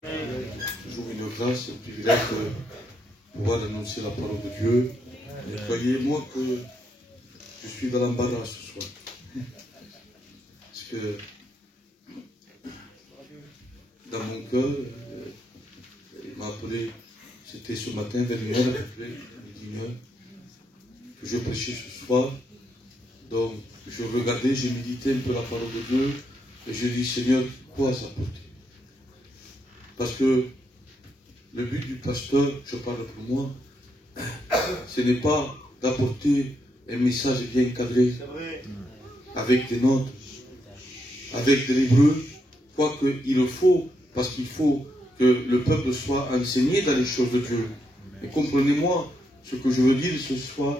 Toujours une grâce, un privilège de pouvoir annoncer la parole de Dieu. Et croyez-moi que je suis dans l'embarras ce soir. Parce que dans mon cœur, il m'a appelé, c'était ce matin vers 1h, il m'a appelé, il midi 1h, que je prêchais ce soir. Donc je regardais, j'ai médité un peu la parole de Dieu, et je dis, Seigneur, quoi ça porte? Parce que le but du pasteur, je parle pour moi, ce n'est pas d'apporter un message bien cadré, avec des notes, avec de l'hébreu, quoique il le faut, parce qu'il faut que le peuple soit enseigné dans les choses de Dieu. Et comprenez-moi, ce que je veux dire ce soir,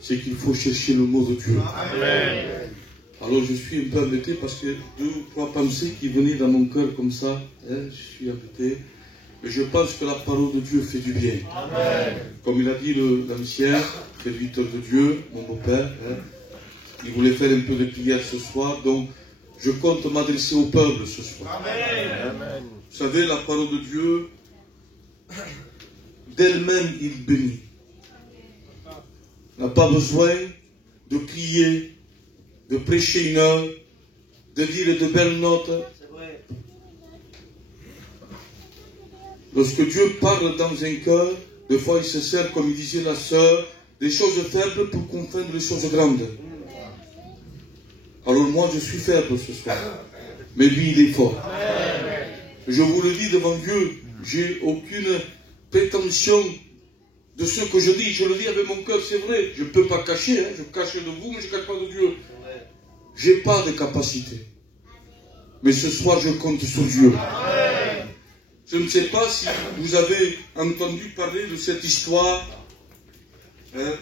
c'est qu'il faut chercher le mot de Dieu. Amen. Alors je suis un peu embêté parce que 2 ou 3 pensées qui venaient dans mon cœur comme ça, je suis embêté. Mais je pense que la parole de Dieu fait du bien. Amen. Comme il a dit l'ancien serviteur de Dieu, mon beau-père, il voulait faire un peu de prière ce soir, donc je compte m'adresser au peuple ce soir. Amen. Vous savez, la parole de Dieu, d'elle-même, il bénit. On n'a pas besoin de prier, de prêcher une heure, de dire de belles notes. Lorsque Dieu parle dans un cœur, des fois il se sert, comme il disait la sœur, des choses faibles pour comprendre les choses grandes. Alors moi je suis faible ce soir, mais lui il est fort. Je vous le dis devant Dieu, j'ai aucune prétention de ce que je dis. Je le dis avec mon cœur, c'est vrai. Je ne peux pas cacher, je cache de vous, mais je ne cache pas de Dieu. Je n'ai pas de capacité. Mais ce soir je compte sur Dieu. Je ne sais pas si vous avez entendu parler de cette histoire. Voilà.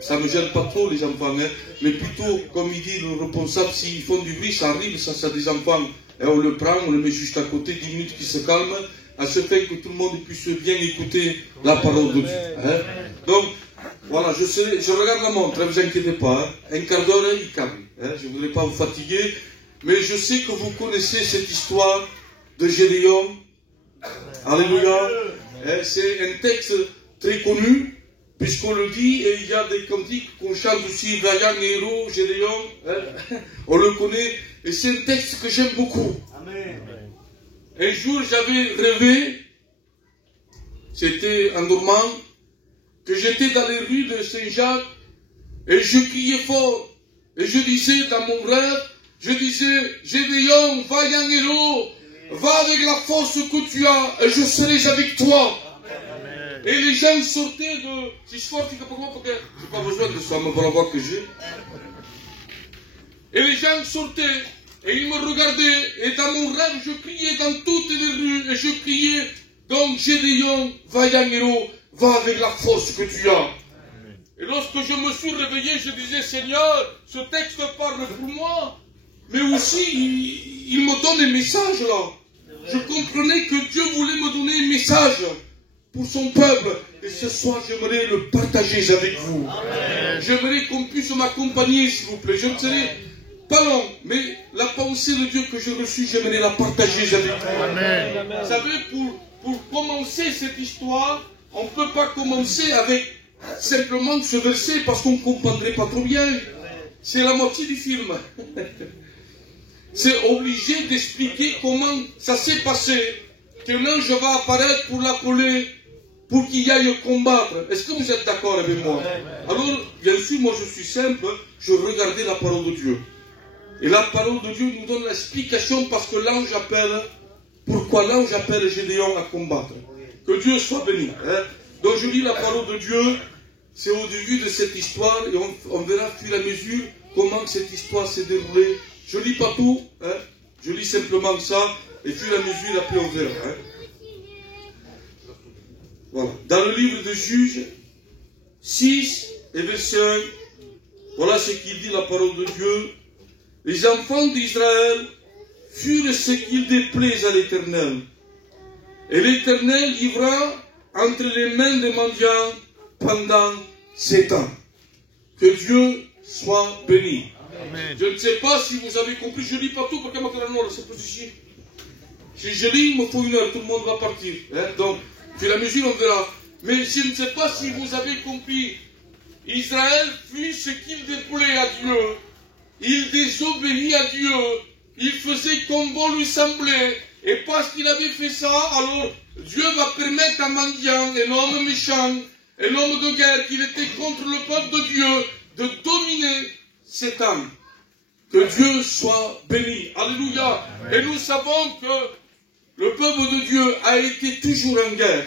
Ça ne me gêne pas trop les enfants, mais plutôt, comme il dit le responsable, s'ils font du bruit, ça arrive, ça des enfants. On le prend, on le met juste à côté, 10 minutes qu'ils se calment, à ce fait que tout le monde puisse bien écouter la parole de Dieu. Donc, voilà, je regarde la montre, ne vous inquiétez pas, un quart d'heure, il calme. Je ne voudrais pas vous fatiguer, mais je sais que vous connaissez cette histoire de Gédéon. Alléluia. C'est un texte très connu, puisqu'on le dit, et il y a des cantiques qu'on chante aussi, Vaillant héros, Gédéon. On le connaît, et c'est un texte que j'aime beaucoup. Amen. Un jour, j'avais rêvé, c'était en dormant, que j'étais dans les rues de Saint-Jacques, et je criais fort, et je disais dans mon rêve, je disais, Gédéon, vaillant héros, va avec la force que tu as, et je serai avec toi. Amen. Et les gens sortaient de... Si je forte, parce que je n'ai pas besoin de ça, mais pour la voix que j'ai. Et les gens sortaient, et ils me regardaient, et dans mon rêve, je criais dans toutes les rues, et je criais, donc Gédéon, vaillant héros, va avec la force que tu as. Amen. Et lorsque je me suis réveillé, je disais, Seigneur, ce texte parle pour moi, mais aussi, il me donne un message là. Je comprenais que Dieu voulait me donner un message pour son peuple. Et ce soir, j'aimerais le partager avec vous. J'aimerais qu'on puisse m'accompagner, s'il vous plaît. Je ne serai pas long, mais la pensée de Dieu que j'ai reçue, j'aimerais la partager avec vous. Amen. Vous savez, pour commencer cette histoire, on ne peut pas commencer avec simplement ce verset parce qu'on ne comprendrait pas trop bien. C'est la moitié du film. C'est obligé d'expliquer comment ça s'est passé. Qu'un ange va apparaître pour l'appeler, pour qu'il aille combattre. Est-ce que vous êtes d'accord avec moi? Alors, bien sûr, moi je suis simple, je regardais la parole de Dieu. Et la parole de Dieu nous donne l'explication parce que l'ange appelle, pourquoi l'ange appelle Gédéon à combattre. Que Dieu soit béni. Donc je lis la parole de Dieu, c'est au début de cette histoire, et on verra au fur et à mesure comment cette histoire s'est déroulée. Je ne lis pas tout, je lis simplement ça, et puis la mesure, après on verra. Voilà. Dans le livre de Juges 6 et verset 1, voilà ce qu'il dit la parole de Dieu. Les enfants d'Israël furent ce qu'il déplaise à l'Éternel. Et l'Éternel livra entre les mains des mendiants pendant 7 ans. Que Dieu soit béni. Amen. Je ne sais pas si vous avez compris, je ne lis pas tout parce que maintenant c'est positif. Si je lis, il me faut 1 heure, tout le monde va partir. Hein? Donc, puis la mesure, on verra. Mais je ne sais pas si vous avez compris. Israël fit ce qu'il déplaît à Dieu. Il désobéit à Dieu. Il faisait comme bon lui semblait. Et parce qu'il avait fait ça, alors Dieu va permettre à Madian, un homme méchant, un homme de guerre, qui était contre le peuple de Dieu, de dominer cet homme. Que Dieu soit béni. Alléluia. Et nous savons que le peuple de Dieu a été toujours en guerre.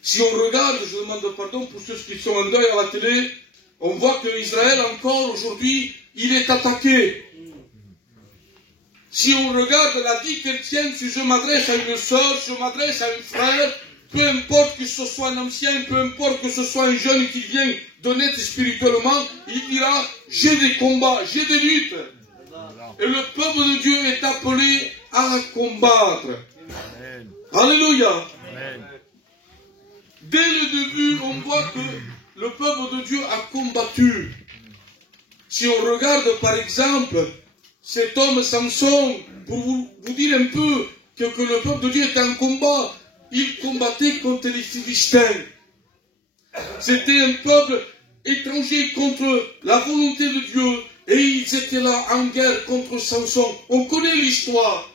Si on regarde, je demande pardon pour ceux qui sont en deuil à la télé, on voit que Israël encore aujourd'hui, il est attaqué. Si on regarde la vie chrétienne, si je m'adresse à une sœur, je m'adresse à un frère, peu importe que ce soit un ancien, peu importe que ce soit un jeune qui vient de naître spirituellement, il dira, j'ai des combats, j'ai des luttes. Et le peuple de Dieu est appelé à combattre. Amen. Alléluia. Amen. Dès le début, on voit que le peuple de Dieu a combattu. Si on regarde par exemple cet homme Samson, pour vous dire un peu que le peuple de Dieu était en combat, il combattait contre les Philistins. C'était un peuple étranger contre la volonté de Dieu, et ils étaient là en guerre contre Samson. On connaît l'histoire.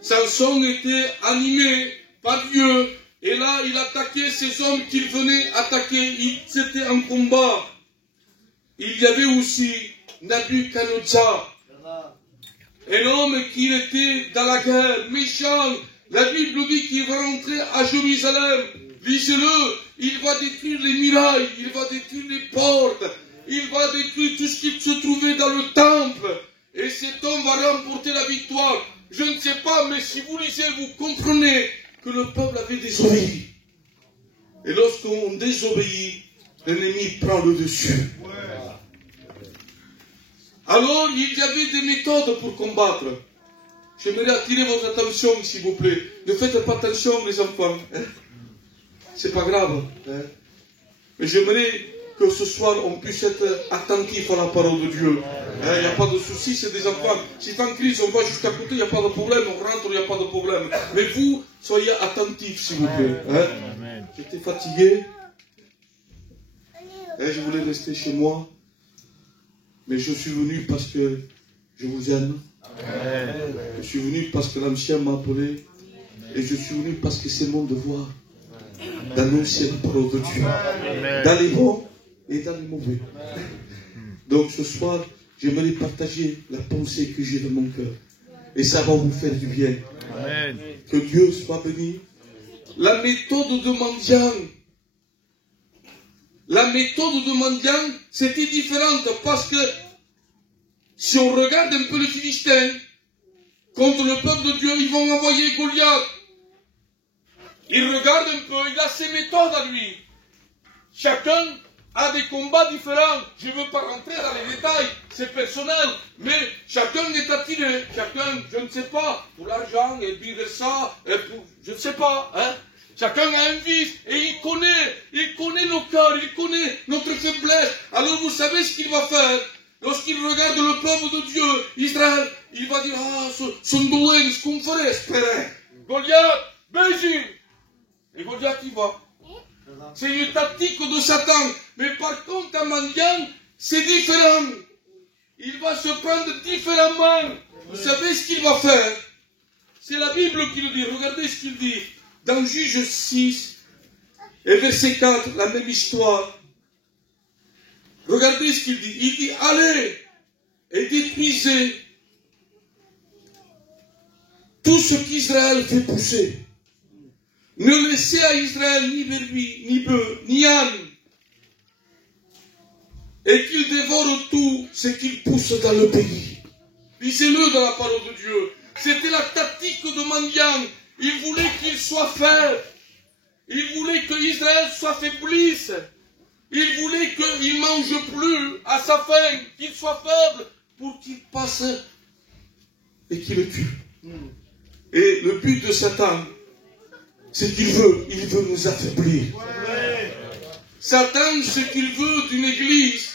Samson était animé par Dieu, et là il attaquait ces hommes qu'il venait attaquer. Ils étaient en combat. Il y avait aussi Nabuchodonosor, un homme qui était dans la guerre, méchant. La Bible dit qu'il va rentrer à Jérusalem. Lisez-le, il va détruire les murailles, il va détruire les portes, il va détruire tout ce qui se trouvait dans le temple. Et cet homme va remporter la victoire. Je ne sais pas, mais si vous lisez, vous comprenez que le peuple avait désobéi. Et lorsqu'on désobéit, l'ennemi prend le dessus. Alors, il y avait des méthodes pour combattre. J'aimerais attirer votre attention, s'il vous plaît. Ne faites pas attention, les enfants. Hein? C'est pas grave. Hein? Mais j'aimerais que ce soir, on puisse être attentif à la parole de Dieu. Il n'y a pas de souci, c'est des enfants. Si c'est en crise, on va jusqu'à côté, il n'y a pas de problème. On rentre, il n'y a pas de problème. Mais vous, soyez attentifs, s'il vous plaît. Hein? J'étais fatigué. Je voulais rester chez moi. Mais je suis venu parce que je vous aime. Amen. Je suis venu parce que l'ancien m'a appelé. Et je suis venu parce que c'est mon devoir d'annoncer la parole de Dieu. Amen. Dans les bons et dans les mauvais. Donc ce soir, j'aimerais partager la pensée que j'ai dans mon cœur. Et ça va vous faire du bien. Amen. Que Dieu soit béni. La méthode de Madian. La méthode de Madian, c'était différente parce que si on regarde un peu les Philistins, contre le peuple de Dieu, ils vont envoyer Goliath. Il regarde un peu, il a ses méthodes à lui. Chacun a des combats différents. Je ne veux pas rentrer dans les détails, c'est personnel, mais chacun est attiré. Chacun, je ne sais pas, pour l'argent et vice versa, et pour, je ne sais pas, hein. Chacun a un vice et il connaît nos cœurs, il connaît notre faiblesse. Alors vous savez ce qu'il va faire? Lorsqu'il regarde le peuple de Dieu, Israël, il va dire, son doué, ce qu'on ferait espérer. Goliath, vas-y. Et Goliath, il va. C'est une tactique de Satan. Mais par contre, à Madian, c'est différent. Il va se prendre différemment. Vous savez ce qu'il va faire? C'est la Bible qui le dit. Regardez ce qu'il dit. Dans Juge 6 et verset 4, la même histoire. Regardez ce qu'il dit. Il dit, allez et détruisez tout ce qu'Israël fait pousser. Ne laissez à Israël ni brebis, ni bœufs, ni ânes. Et qu'il dévore tout ce qu'il pousse dans le pays. Lisez-le dans la parole de Dieu. C'était la tactique de Madian. Il voulait qu'il soit faible. Il voulait que Israël soit faiblisse. Il voulait qu'il ne mange plus à sa faim, qu'il soit faible, pour qu'il passe et qu'il le tue. Et le but de Satan, c'est qu'il veut nous affaiblir. Satan, ce qu'il veut d'une église,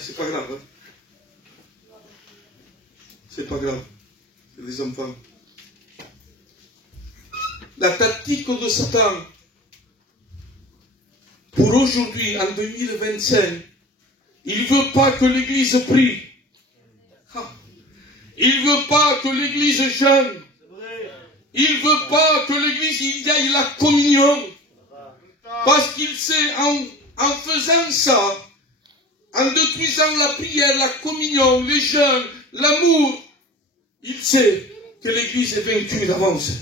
c'est pas grave. Hein? c'est pas grave. C'est des enfants. La tactique de Satan, pour aujourd'hui, en 2025, il ne veut pas que l'Église prie. Il ne veut pas que l'Église jeûne. Il ne veut pas que l'Église il y ait la communion. Parce qu'il sait, en faisant ça, en détruisant la prière, la communion, les jeûnes, l'amour, il sait que l'Église est vaincue d'avance.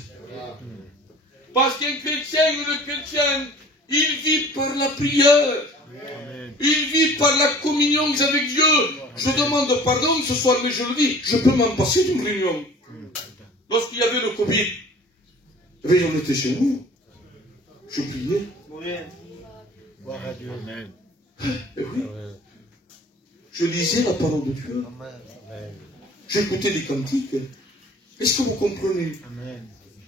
Parce qu'un chrétien ou le chrétien, il vit par la prière. Il vit par la communion avec Dieu. Je demande pardon ce soir, mais je le dis, je peux m'en passer d'une réunion. Lorsqu'il y avait le Covid, on était chez nous. Je priais. Et oui. Je lisais la parole de Dieu. J'écoutais des cantiques. Est-ce que vous comprenez?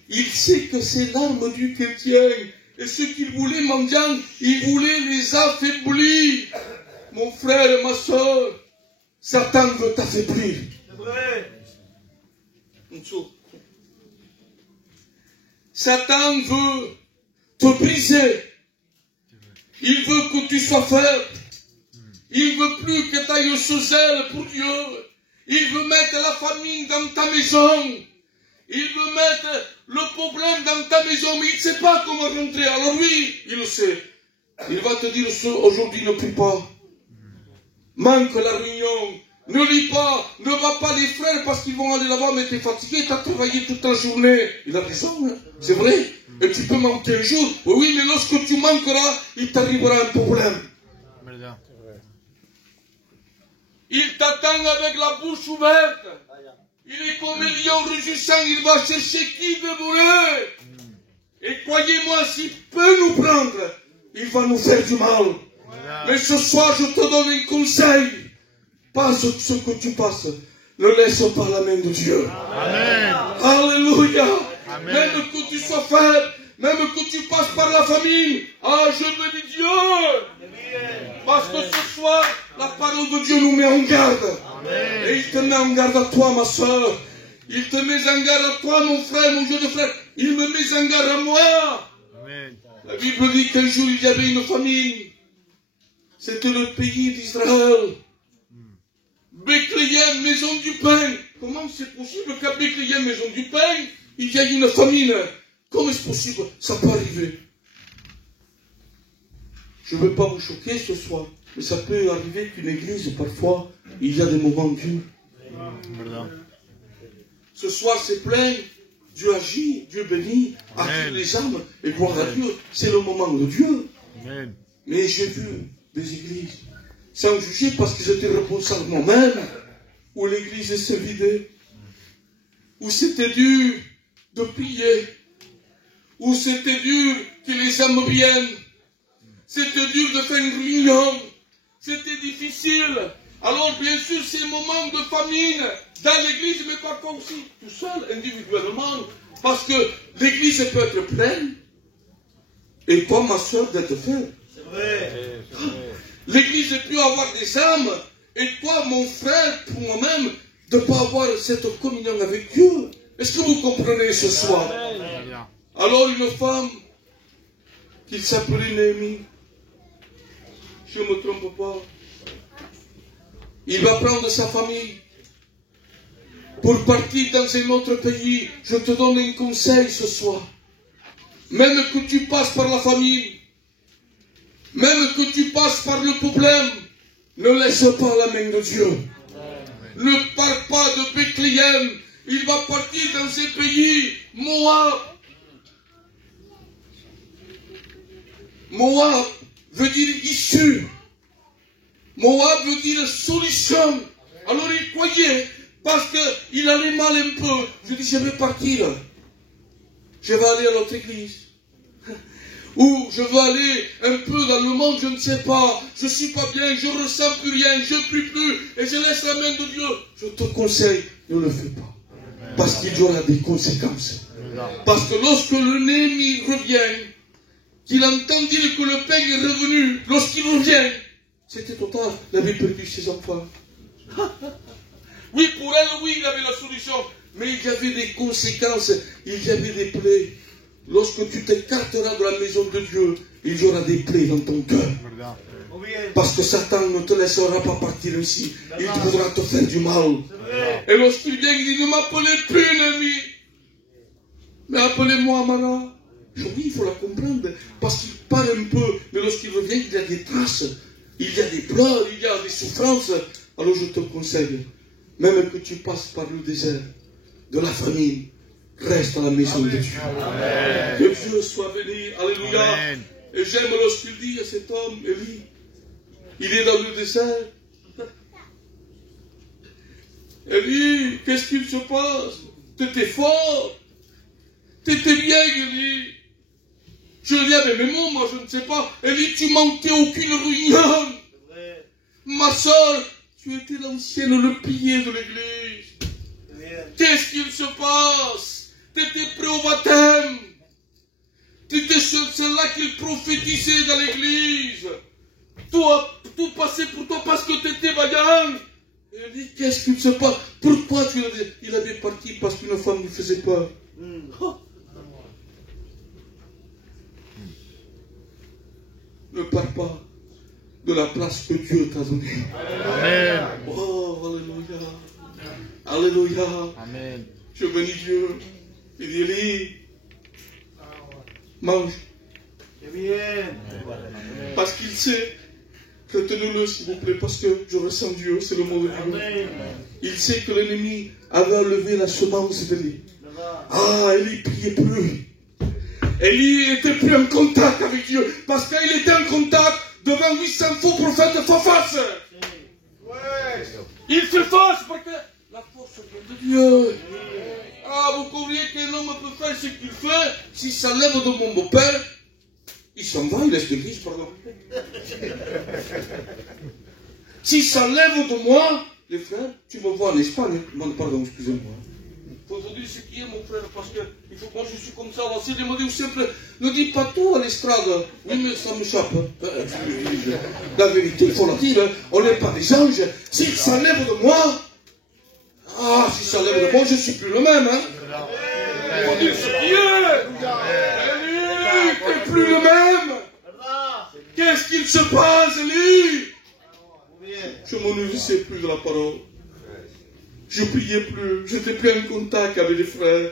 Il sait que c'est l'arme du chrétien. Et ce qu'il voulait, mendiant, il voulait les affaiblir. Mon frère et ma soeur, Satan veut t'affaiblir. C'est vrai. Satan veut te briser. Il veut que tu sois faible. Il veut plus que tu ailles ce zèle pour Dieu. Il veut mettre la famine dans ta maison. Il veut mettre le problème dans ta maison, mais il ne sait pas comment rentrer. Alors oui, il le sait. Il va te dire aujourd'hui ne prie pas. Manque la réunion. Ne lis pas. Ne va pas les frères parce qu'ils vont aller là-bas, mais tu es fatigué, tu as travaillé toute la journée. Il a raison, hein? C'est vrai. Et tu peux manquer un jour. Oui, mais lorsque tu manqueras, il t'arrivera un problème. Il t'attend avec la bouche ouverte. Il est comme un lion rugissant, il va chercher qui veut voler. Et croyez-moi, s'il peut nous prendre, il va nous faire du mal. Mais ce soir, je te donne un conseil. Passe ce que tu passes. Ne laisse pas la main de Dieu. Amen. Alléluia. Amen. Même que tu sois faible, même que tu passes par la famine. Ah, je bénis Dieu. Parce que ce soir, la parole de Dieu nous met en garde. Amen. Et il te met en garde à toi, ma soeur. Il te met en garde à toi, mon frère, mon jeune frère. Il me met en garde à moi. Amen. La Bible dit qu'un jour, il y avait une famine. C'était le pays d'Israël. Bethléem, maison du pain. Comment c'est possible qu'à Bethléem, maison du pain, il y ait une famine? Comment est-ce possible? Ça peut arriver. Je ne veux pas vous choquer ce soir, mais ça peut arriver qu'une église, parfois, il y a des moments durs. Ce soir, c'est plein. Dieu agit, Dieu bénit, attire les âmes, et gloire à Dieu. C'est le moment de Dieu. Amen. Mais j'ai vu des églises, sans juger parce qu'ils étaient responsables moi-même, où l'église s'est vidée, où c'était dur de prier, où c'était dur que les âmes viennent, c'était dur de faire une réunion, c'était difficile. Alors bien sûr, c'est un moment de famine dans l'église, mais parfois aussi tout seul, individuellement, parce que l'église peut être pleine, et toi, ma soeur, d'être faible. C'est vrai. L'église peut avoir des âmes, et toi, mon frère, pour moi-même, de ne pas avoir cette communion avec Dieu. Est-ce que vous comprenez ce soir? Alors une femme qui s'appelait Néhémie, je ne me trompe pas, il va prendre sa famille pour partir dans un autre pays. Je te donne un conseil ce soir. Même que tu passes par la famille, même que tu passes par le problème, ne laisse pas la main de Dieu. Ne pars pas de Bethléem. Il va partir dans ces pays, Moab. Moab veut dire issue. Moab veut dire solution. Alors il croyait, parce qu'il allait mal un peu. Je dis, je vais partir. Je vais aller à l'autre église. Ou je vais aller un peu dans le monde, je ne sais pas. Je ne suis pas bien, je ne ressens plus rien, je ne prie plus. Et je laisse la main de Dieu. Je te conseille, ne le fais pas. Parce qu'il y aura des conséquences. Parce que lorsque le Néhémie revient, qu'il entend dire que le pain est revenu, lorsqu'il revient, c'était total. Il avait perdu ses enfants. Oui, pour elle, oui, il avait la solution. Mais il y avait des conséquences, il y avait des plaies. Lorsque tu t'écarteras de la maison de Dieu, il y aura des plaies dans ton cœur. Parce que Satan ne te laissera pas partir ainsi. Il voudra te faire du mal. Et lorsqu'il vient, il dit, ne m'appelez plus ennemi. Mais appelez-moi Amara. Je dis, il faut la comprendre. Parce qu'il parle un peu. Mais lorsqu'il revient, il y a des traces. Il y a des pleurs, il y a des souffrances. Alors je te conseille, même que tu passes par le désert de la famine, reste à la maison de Dieu. Amen. Que Dieu soit béni. Alléluia. Amen. Et j'aime lorsqu'il dit à cet homme, Élie, il est dans le désert. Élie, qu'est-ce qu'il se passe? T'étais fort. T'étais bien, Élie. Je lui dis, mais moi, je ne sais pas. Élie, tu manquais aucune réunion. Ma soeur, tu étais l'ancienne, le pilier de l'église. Qu'est-ce qu'il se passe? Tu étais prêt au baptême. Tu étais celui-là qu'il prophétisait dans l'église. Tout passait pour toi parce que tu étais vaillant. Il dit, qu'est-ce qu'il se passe? Pourquoi tu l'as dit? Il avait parti parce qu'une femme lui faisait peur. Ne pars pas de la place que Dieu t'a donnée. Amen. Oh, alléluia. Alléluia. Amen. Je bénis Dieu. Il dit, Élie, mange. Parce qu'il sait, retenez-le s'il vous plaît, parce que je ressens Dieu, c'est le mot de Dieu. Il sait que l'ennemi avait enlevé la semence d'Élie. Ah, Élie priait plus. Élie n'était plus en contact avec Dieu, parce qu'il était en contact devant 800 faux prophètes de faux face. Il se fâche parce que la force vient de Dieu. Ah, vous croyez qu'un homme peut faire ce qu'il fait, si ça lève de mon beau-père, il s'en va, il laisse l'église, pardon. Si ça lève de moi, les frères, tu me vois en Espagne, pardon, excusez-moi. Il faut dire ce qui est, mon frère, parce que moi je suis comme ça, aussi, il me dit simple, ne dis pas tout à l'estrade. Oui, mais ça m'échappe. La vérité, il faut la dire, on n'est pas des anges. Si ça lève de moi, si ça lève de moi, je ne suis plus le même. Hein. Il faut dire ce qui est. Élie, tu n'es plus le même. Qu'est-ce qu'il se passe, Élie? Je ne me nourrissais plus de la parole. Je ne priais plus, je n'étais plus en contact avec les frères.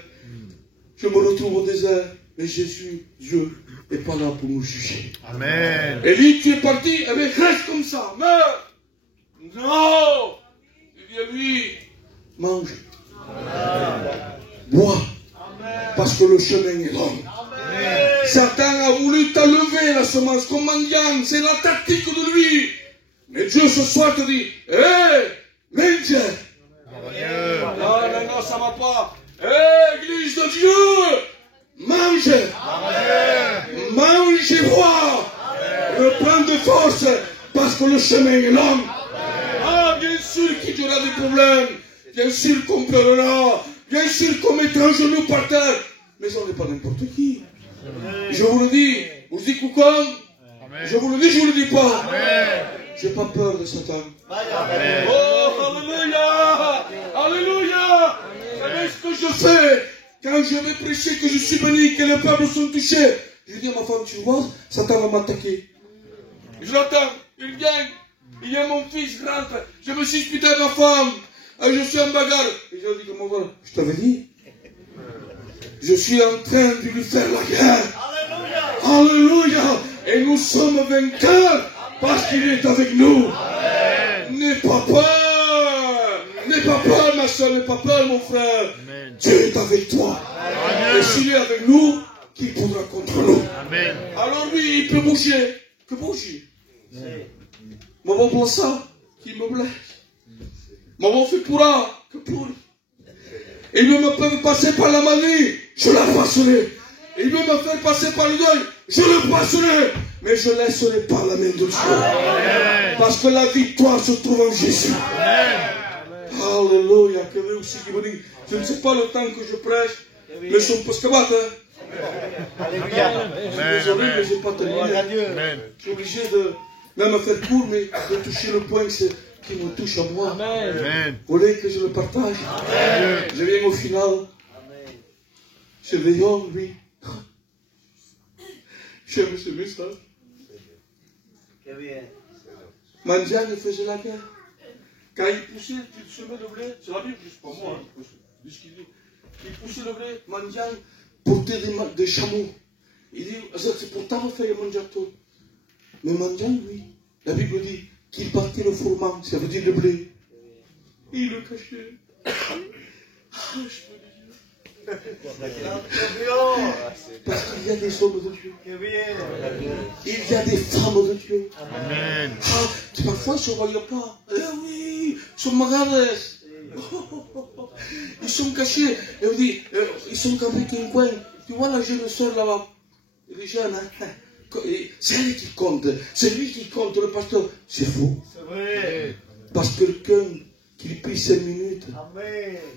Je me retrouve au désert. Et Jésus, Dieu, n'est pas là pour nous juger. Amen. Élie, tu es parti, eh bien, reste comme ça, meurs. Non. Il dit à lui, mange. Amen. Bois. Amen. Parce que le chemin est long. Amen. Satan a voulu t'enlever la semence comme mendiant. C'est la tactique de lui. Mais Dieu ce soir te dit, mange. Non, ça va pas. Église de Dieu, mange. Amen. Mange et bois. Reprends de force, parce que le chemin est long. Amen. Ah, bien sûr qu'il y aura des problèmes. Bien sûr qu'on pleurera. Bien sûr qu'on mettra un genou par terre. Mais on n'est pas n'importe qui. Amen. Je vous le dis. Vous dites quoi? Je vous le dis, je vous le dis pas. Je n'ai pas peur de Satan. Amen. Oh, alléluia. Alléluia. Vous savez ce que je fais quand je vais prêcher que je suis béni, que les peuples sont touchés? Je dis à ma femme, tu vois, Satan va m'attaquer. Je l'attends, il vient, il y a mon fils rentre, je me suis disputé à ma femme, je suis en bagarre. Et je lui dis, comment voilà, je t'avais dit, je suis en train de lui faire la guerre. Alléluia. Alléluia. Et nous sommes vainqueurs parce qu'il est avec nous. N'aie pas peur. N'aie pas peur, ma soeur, n'aie pas peur, mon frère. Amen. Dieu est avec toi. Amen. Et s'il est avec nous, qui pourra contre nous? Amen. Alors lui, il peut bouger. Que bouger? Maman pour ça, qui me blesse. Maman fait pourra, que pour. Et ils me peuvent passer par la manie, je la passerai. Ils veulent me faire passer par le deuil, je le passerai. Mais je laisserai par la main de Dieu. Amen. Parce que la victoire se trouve en Jésus. Amen. Alléluia. Je ne sais pas le temps que je prêche, mais je peux se battre. Alléluia. Désolé, mais je n'ai pas terminé. Je suis obligé de, même à faire court, mais de toucher le point qui me touche à moi. Amen. Vous voulez que je le partage? Amen. Je viens au final. Ce veillon, lui. J'aime ce message. Mandiane faisait la guerre. Quand il poussait, il semait le blé, c'est la Bible, c'est pas moi. Hein, il poussait le blé, Mandiane portait des chameaux. Il dit, c'est pour t'avoir fait manger tout. Mais Mandiane, lui, la Bible dit qu'il partait le fourment, ça veut dire le blé. Il le cachait. Parce qu'il y a des hommes de Dieu. Il y a des femmes de Dieu. Amen. Parfois, ils ne se voyaient pas. Eh oui, ils sont malades. Ils sont cachés. Et on dit, ils sont campés dans un coin. Tu vois la jeune soeur là-bas. Les jeunes, hein? C'est elle qui compte. C'est lui qui compte, le pasteur. C'est faux. C'est vrai. Parce que quelqu'un qui prie 5 minutes,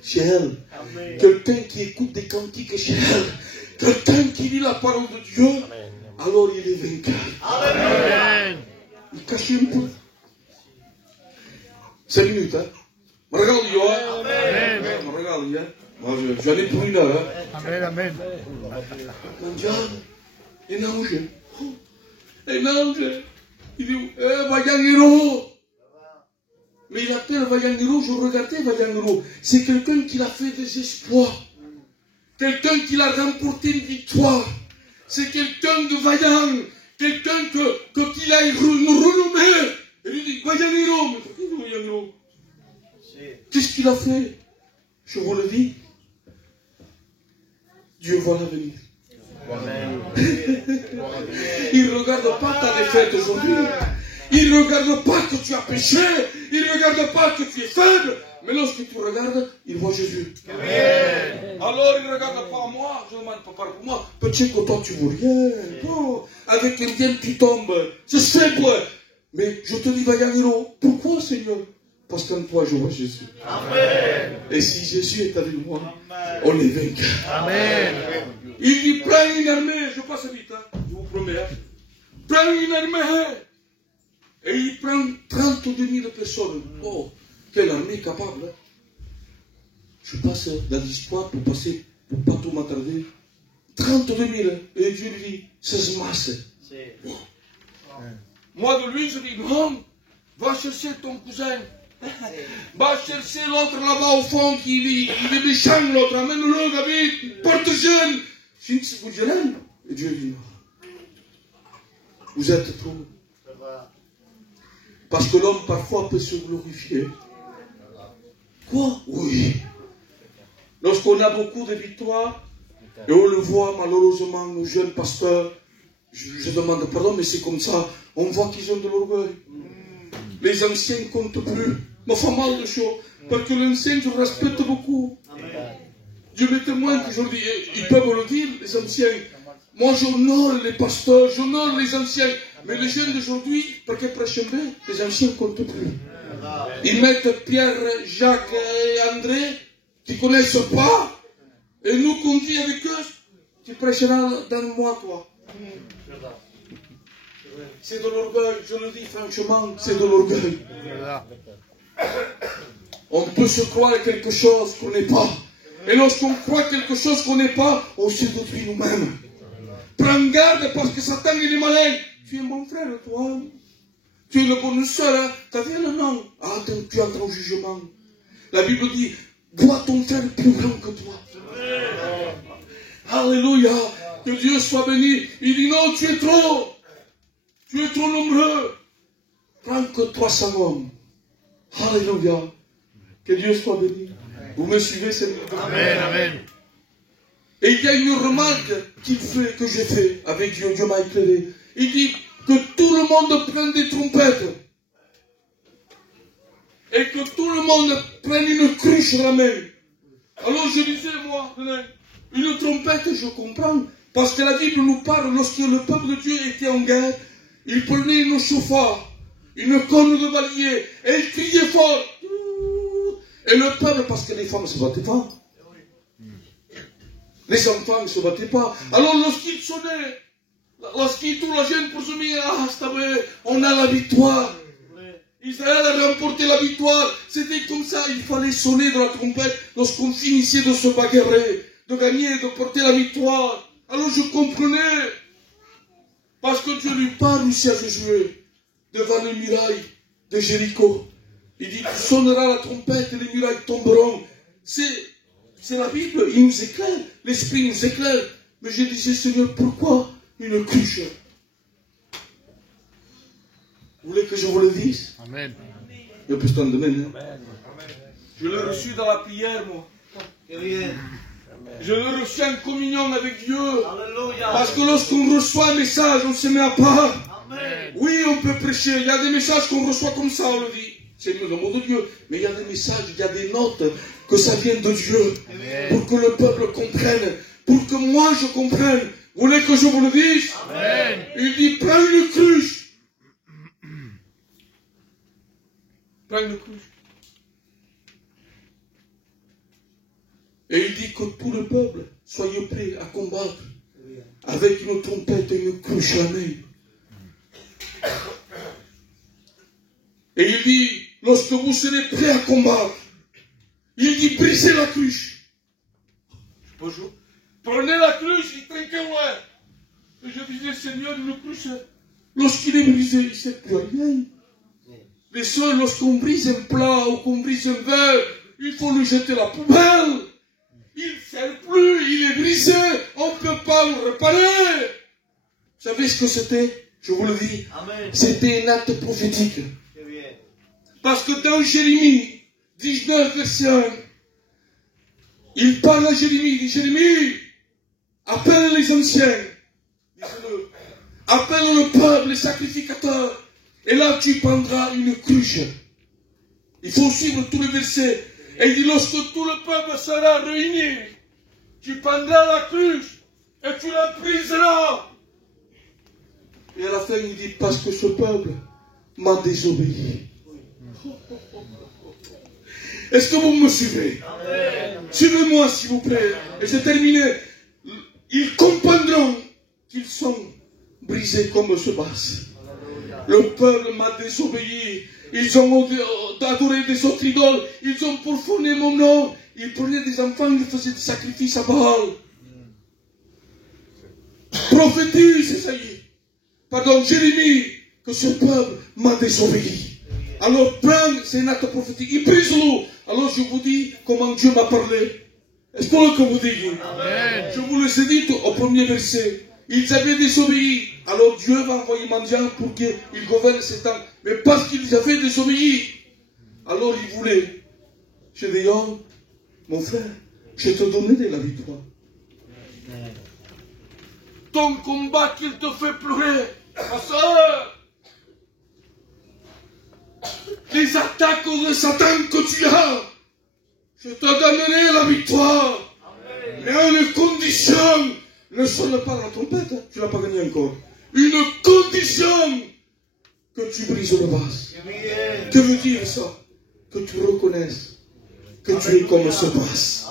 c'est elle. Amen. Quelqu'un qui écoute des cantiques, c'est elle. Quelqu'un qui lit la parole de Dieu, alors il est vainqueur. Amen. Il cache un peu. 5 minutes, hein. Me regarde, yo, hein. Amen. Me regarde, hein. Moi, j'en ai pour 1 heure, hein. Amen. Amen. Mon diable, un ange. Un ange. Il dit, Vayaniro. Mais il appelle Vayaniro, je regardais Vayaniro. C'est quelqu'un qui l'a fait des exploits. Quelqu'un qui l'a remporté une victoire. C'est quelqu'un de vaillant. Quelqu'un qu'il a une renommée. Et lui dit, Vayaniro. Mais pourquoi il dit Vayaniro? Qu'est-ce qu'il a fait? Je vous le dis. Dieu va l'avenir. Il ne regarde pas ta défaite aujourd'hui. Il ne regarde pas que tu as péché. Il ne regarde pas que tu es faible. Mais lorsque tu regardes, il voit Jésus. Amen. Alors il ne regarde pas moi. Je ne demande pas pour moi. Petit que toi tu ne vois rien. Oh, avec les miens tu tombes. C'est simple. Mais je te dis, Vayaniro, pourquoi Seigneur? Parce qu'en toi je vois Jésus. Amen. Et si Jésus est avec moi, amen, on est vainqueur. Amen. Il dit, prends une armée. Je passe vite, hein, je vous promets. Hein. Prends une armée. Et il prend 32 000 personnes. Oh, quelle armée capable. Hein. Je passe dans l'histoire pour passer, pour pas tout m'attarder. 32 000. Et Dieu lui dit, ça se masse. Oh. Moi de lui, je dis, non, va chercher ton cousin. Va chercher l'autre là-bas au fond, il est méchant l'autre, amène-le, David, porte-jeune. Je dis, vous jeune. Et Dieu dit, non. Vous êtes trop. Parce que l'homme parfois peut se glorifier. Quoi? Oui. Lorsqu'on a beaucoup de victoires, et on le voit malheureusement, nos jeunes pasteurs, je demande pardon, mais c'est comme ça, on voit qu'ils ont de l'orgueil. Les anciens ne comptent plus. Me fait mal de choses. Parce que l'ancien, je respecte beaucoup. Dieu me témoigne qu'aujourd'hui, ils peuvent le dire, les anciens. Moi, j'honore les pasteurs, j'honore les anciens. Mais les jeunes d'aujourd'hui, parce qu'ils prêchent bien, les anciens ne comptent plus. Ils mettent Pierre, Jacques et André, qui ne connaissent pas. Et nous, qu'on vit avec eux, tu prêcheras dans le mois, toi. C'est de l'orgueil, je le dis franchement, c'est de l'orgueil. On peut se croire quelque chose qu'on n'est pas. Et lorsqu'on croit quelque chose qu'on n'est pas, on se détruit nous-mêmes. Prends garde parce que Satan il est malin. Tu es mon frère, toi. Tu es le bonne soeur, hein. T'as vu le nom? Ah, tu entres au jugement. La Bible dit, vois ton frère plus grand que toi. Alléluia. Que Dieu soit béni. Il dit non, tu es trop. Tu es trop nombreux. Prends que 300 hommes. Alléluia. Que Dieu soit béni. Vous me suivez, Seigneur? Amen, amen. Et il y a une remarque qu'il fait, que j'ai fait avec Dieu. Dieu m'a éclairé. Il dit que tout le monde prenne des trompettes. Et que tout le monde prenne une cruche à la main. Alors je disais, moi, une trompette, je comprends. Parce que la Bible nous parle, lorsque le peuple de Dieu était en guerre, il prenait une chauffard, une corne de balier, et il criait fort. Et le peuple, parce que les femmes ne se battaient pas. Les enfants ne se battaient pas. Alors lorsqu'il sonnait, lorsqu'il tout la gêne pour se dire, ah, on a la victoire. Israël a remporté la victoire. C'était comme ça. Il fallait sonner de la trompette lorsqu'on finissait de se bagarrer, de gagner, de porter la victoire. Alors je comprenais. Parce que Dieu lui parle ici à Josué, devant les murailles de Jéricho. Il dit, tu sonneras la trompette et les murailles tomberont. C'est la Bible, il nous éclaire, l'Esprit nous éclaire. Mais je disais, Seigneur, pourquoi une cruche? Vous voulez que je vous le dise? Amen. Je peux t'en donner, hein? Je l'ai reçu dans la prière, moi. Je l'ai reçu en communion avec Dieu. Parce que lorsqu'on reçoit un message, on se met à part. Oui, on peut prêcher. Il y a des messages qu'on reçoit comme ça, on le dit. C'est le mot de Dieu. Mais il y a des messages, il y a des notes, que ça vienne de Dieu. Pour que le peuple comprenne. Pour que moi je comprenne. Vous voulez que je vous le dise? Amen. Il dit, prends une cruche. Prends une cruche. Et il dit que tout le peuple, soyez prêts à combattre avec une trompette et une cruche à la main. Et il dit, lorsque vous serez prêts à combattre, il dit, brisez la cruche. Bonjour. Prenez la cruche, il trinquait loin. Et je disais, Seigneur, une cruche, lorsqu'il est brisé, il ne sert plus à rien. Les soeurs, lorsqu'on brise un plat ou qu'on brise un verre, il faut le jeter à la poubelle. Il ne sert plus, il est brisé, on ne peut pas le réparer. Vous savez ce que c'était? Je vous le dis. C'était un acte prophétique. Parce que dans Jérémie 19, verset 1, il parle à Jérémie, il dit, Jérémie, appelle les anciens, dis-le, appelle le peuple, les sacrificateurs, et là tu prendras une cruche. Il faut suivre tous les versets. Et il dit, lorsque tout le peuple sera réuni, tu prendras la cruche et tu la briseras. Et à la fin, il dit, parce que ce peuple m'a désobéi. Est-ce que vous me suivez? Suivez-moi, s'il vous plaît. Et c'est terminé. Ils comprendront qu'ils sont brisés comme ce vase. Le peuple m'a désobéi. Ils ont adoré des autres idoles. Ils ont profané mon nom. Ils prenaient des enfants, ils faisaient des sacrifices à Baal. Prophétise, Esaïe. Pardon, Jérémie, que ce peuple m'a désobéi. Alors, prends, c'est un acte prophétique. Il brise-le. Alors, je vous dis comment Dieu m'a parlé. Est-ce que vous dites? Je vous le ai dit au premier verset. Ils avaient désobéi. Alors Dieu va envoyer mendiant pour qu'il gouverne ces temps. Mais parce qu'ils avaient désobéi, alors il voulait. Gédéon, mon frère, je te donnerai la victoire. Ton combat qu'il te fait pleurer, ma soeur, les attaques de Satan que tu as, je te donnerai la victoire. Mais à une condition, ne sonne pas la trompette, tu ne l'as pas gagné encore. Une condition que tu brises le vase. Que veut dire ça? Que tu reconnaisses que tu es comme ce vase.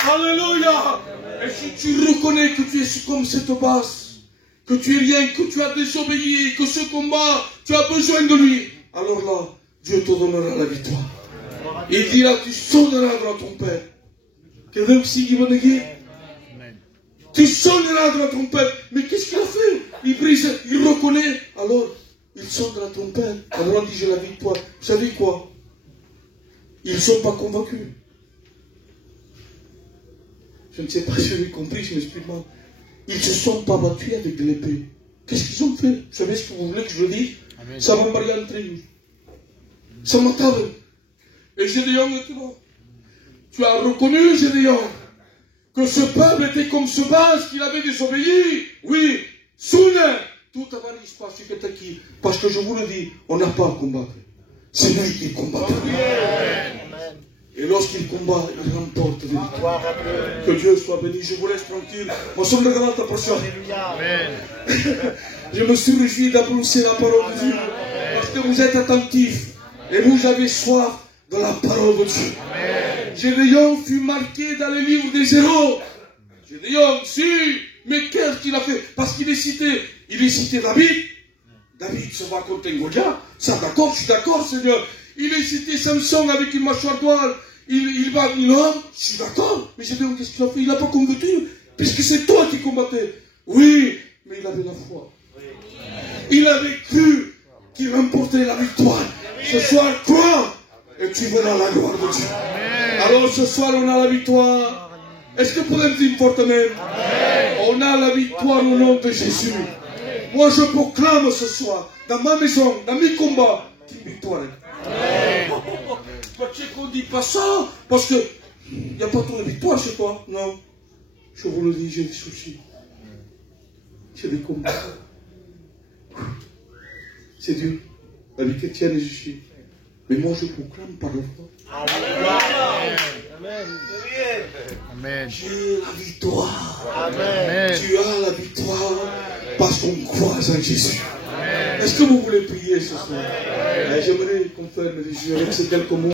Alléluia. Et si tu reconnais que tu es comme cette vase, que tu es rien, que tu as désobéi, que ce combat, tu as besoin de lui, alors là, Dieu te donnera la victoire. Il dira, tu sonneras dans ton père. Quelqu'un qui va néguer? Tu sonneras de la trompette. Mais qu'est-ce qu'il a fait? Il brise, il reconnaît. Alors, il sonne de la trompette. Alors on dit, j'ai la victoire. Vous savez quoi? Ils ne sont pas convaincus. Je ne sais pas si vous avez compris, je m'explique mal. Ils ne se sont pas battus avec de l'épée. Qu'est-ce qu'ils ont fait? Vous savez ce que vous voulez que je le dise? Ça m'a marié entre eux. Ça m'a tablé. Et Gédéon était là. Tu as reconnu, Gédéon, que ce peuple était comme ce vase qu'il avait désobéi. Oui, soudain, tout a varié, parce que je vous le dis, on n'a pas à combattre. C'est lui qui combat. Et lorsqu'il combat, il remporte des victoires. Que Dieu soit béni. Je vous laisse tranquille. Je me suis réjoui d'annoncer la parole de Dieu. Parce que vous êtes attentifs. Et vous avez soif de la parole de Dieu. Gédéon fut marqué dans le livre des héros. Gédéon, si, mais qu'est-ce qu'il a fait? Parce qu'il est cité David, David se bat contre un Goliath. Ça, d'accord, je suis d'accord, Seigneur. Il a cité Samson avec une mâchoire d'oie. Il va, non, je suis d'accord. Mais j'ai dit, qu'est-ce qu'il a fait? Il n'a pas combattu. Puisque c'est toi qui combattais. Oui, mais il avait la foi. Il avait cru qu'il remportait la victoire. Ce soir, crois, et tu verras la gloire de Dieu. Alors ce soir, on a la victoire. Est-ce que vous pouvez me dire fortement? On a la victoire au nom de Jésus. Moi, je proclame ce soir, dans ma maison, dans mes combats, une victoire. Parce qu'on ne dit pas ça, parce qu'il n'y a pas trop de victoire chez toi. Non. Je vous le dis, j'ai des soucis. J'ai des combats. C'est Dieu. La vie chrétienne est justice. Mais moi, je proclame par la foi. Amen. J'ai la victoire. Amen. Tu as la victoire parce qu'on croit en Jésus. Est-ce que vous voulez prier ce soir? J'aimerais qu'on fasse les yeux avec ces quelques mots.